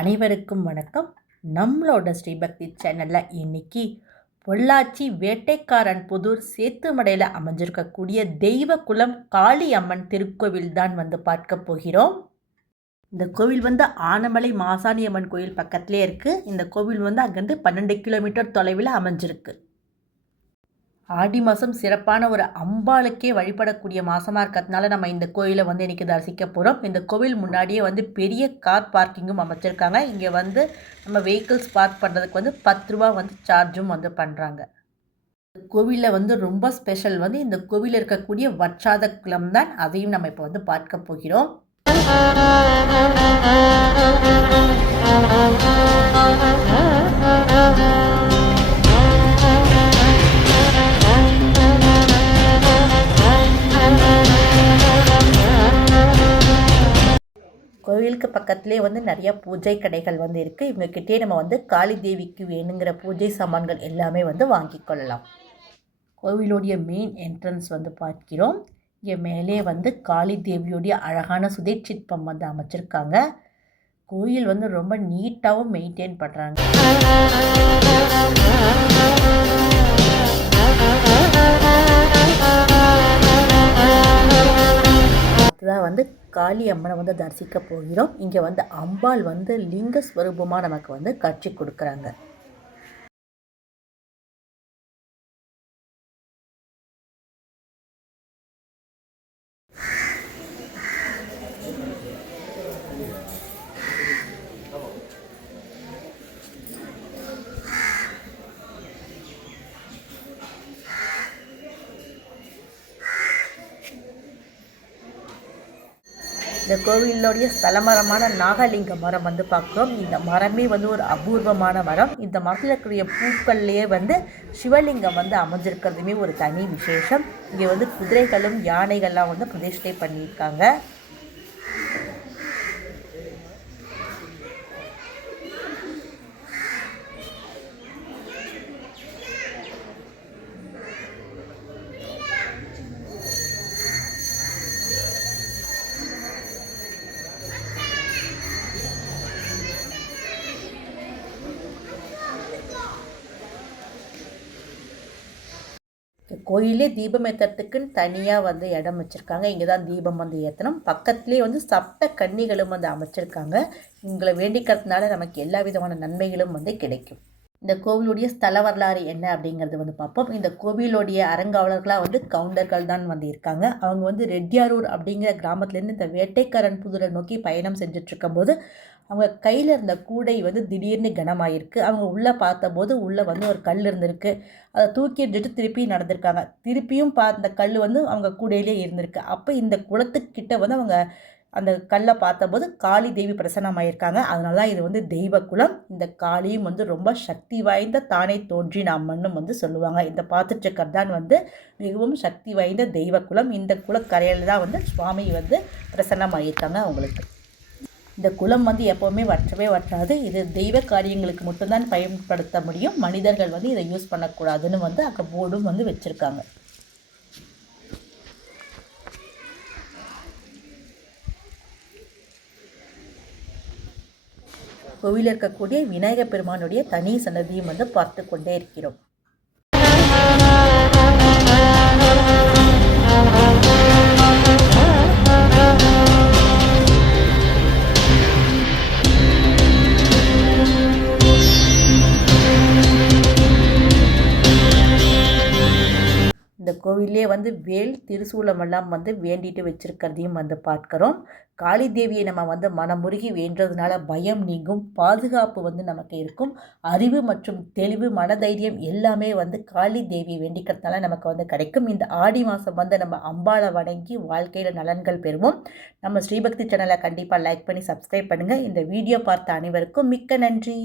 அனைவருக்கும் வணக்கம். நம்மளோட ஸ்ரீபக்தி சேனலில் இன்னைக்கு பொள்ளாச்சி வேட்டைக்காரன் புதூர் சேத்துமடையில் அமைஞ்சிருக்கக்கூடிய தெய்வக்குளம் காளி அம்மன் திருக்கோவில் தான் பார்க்க போகிறோம். இந்த கோவில் ஆனமலை மாசாணி அம்மன் கோயில் பக்கத்துலேயே இருக்குது. இந்த கோவில் அங்கேருந்து 12 கிலோமீட்டர் தொலைவில் அமைஞ்சிருக்கு. ஆடி மாதம் சிறப்பான ஒரு அம்பாளுக்கே வழிபடக்கூடிய மாதமாக இருக்கிறதுனால நம்ம இந்த கோயிலை இன்றைக்கி தரிசிக்க போகிறோம். இந்த கோவில் முன்னாடியே பெரிய கார் பார்க்கிங்கும் அமைச்சிருக்காங்க. இங்கே நம்ம வெஹிக்கிள்ஸ் பார்க் பண்ணுறதுக்கு 10 ரூபா சார்ஜும் பண்ணுறாங்க. கோவிலில் ரொம்ப ஸ்பெஷல் இந்த கோவிலில் இருக்கக்கூடிய வற்றாத குளம் தான். அதையும் நம்ம இப்போ பார்க்க போகிறோம். கோவிலுக்கு பக்கத்துலேயே நிறையா பூஜை கடைகள் இருக்குது. இவங்ககிட்டே நம்ம காளி தேவிக்கு வேணுங்கிற பூஜை சாமான்கள் எல்லாமே வாங்கி கொள்ளலாம். கோவிலுடைய மெயின் என்ட்ரன்ஸ் பார்க்கிறோம். இங்கே மேலே காளி தேவியோடைய அழகான சுதைச்சிற்பம் அமைச்சிருக்காங்க. கோயில் ரொம்ப நீட்டாகவும் மெயின்டைன் பண்ணுறாங்க. தான் காளி அம்மனை தரிசிக்க போகிறோம். இங்கே அம்பாள் லிங்க ஸ்வரூபமாக நமக்கு காட்சி கொடுக்குறாங்க. இந்த கோவிலுடைய ஸ்தல மரமான நாகலிங்க மரம் பார்க்குறோம். இந்த மரமே ஒரு அபூர்வமான மரம். இந்த மரத்தில் இருக்கக்கூடிய பூக்கள்லேயே சிவலிங்கம் அமைஞ்சிருக்கிறதுமே ஒரு தனி விசேஷம். இங்கே குதிரைகளும் யானைகள்லாம் பிரதிஷ்டை பண்ணியிருக்காங்க. கோயிலே தீபம் ஏற்றுறதுக்குன்னு தனியாக இடம் வச்சுருக்காங்க. இங்கே தான் தீபம் ஏற்றணும். பக்கத்துலேயே சப்த கன்னிகளும் அமைச்சிருக்காங்க. இவங்களை வேண்டிக்கிறதுனால நமக்கு எல்லா விதமான நன்மைகளும் கிடைக்கும். இந்த கோவிலுடைய ஸ்தல வரலாறு என்ன அப்படிங்கிறது பார்ப்போம். இந்த கோவிலுடைய அறங்காவலர்களாக கவுண்டர்கள் தான் இருக்காங்க. அவங்க ரெட்டியாரூர் அப்படிங்கிற கிராமத்துலேருந்து இந்த வேட்டைக்காரன் புதூரை நோக்கி பயணம் செஞ்சிட்ருக்கும்போது அவங்க கையில் இருந்த கூடை திடீர்னு கனமாயிருக்கு. அவங்க உள்ளே பார்த்தபோது உள்ளே ஒரு கல் இருந்திருக்கு. அதை தூக்கி எடுத்துட்டு திருப்பி நடந்திருக்காங்க. திருப்பியும் அந்த கல் அவங்க கூடையிலே இருந்திருக்கு. அப்போ இந்த குளத்துக்கிட்ட அவங்க அந்த கல்லை பார்த்தபோது காளி தேவி பிரசன்னமாயிருக்காங்க. அதனால தான் இது தெய்வ குலம். இந்த காளியும் ரொம்ப சக்தி வாய்ந்த தானே தோன்றின அம்மன்னு சொல்லுவாங்க. இந்த பார்த்துட்டுருக்கிறது தான் மிகவும் சக்தி வாய்ந்த தெய்வ குலம். இந்த குலக்கரையில் தான் சுவாமி பிரசன்னமாயிருக்காங்க அவங்களுக்கு. இந்த குளம் எப்போவுமே வற்றவே வற்றாது. இது தெய்வ காரியங்களுக்கு மட்டும்தான் பயன்படுத்த முடியும். மனிதர்கள் இதை யூஸ் பண்ணக்கூடாதுன்னு அங்கே போர்டும் வச்சுருக்காங்க. கோவிலில் இருக்கக்கூடிய விநாயகர் பெருமானுடைய தனி சன்னதியும் பார்த்து கொண்டே இருக்கிறோம். இந்த கோவிலே வேல் திருசூலமெல்லாம் வேண்டிட்டு வச்சிருக்கிறதையும் பார்க்கிறோம். காளி தேவியை நம்ம மனமுருகி வேண்டதுனால பயம் நீங்கும், பாதுகாப்பு நமக்கு இருக்கும். அறிவு மற்றும் தெளிவு, மனதைரியம் எல்லாமே காளி தேவியை வேண்டிக்கிறதுனால நமக்கு கிடைக்கும். இந்த ஆடி மாதம் நம்ம அம்பாளை வணங்கி வாழ்க்கையில் நலன்கள் பெறுவோம். நம்ம ஸ்ரீபக்தி சேனலை கண்டிப்பாக லைக் பண்ணி சப்ஸ்கிரைப் பண்ணுங்கள். இந்த வீடியோ பார்த்த அனைவருக்கும் மிக்க நன்றி.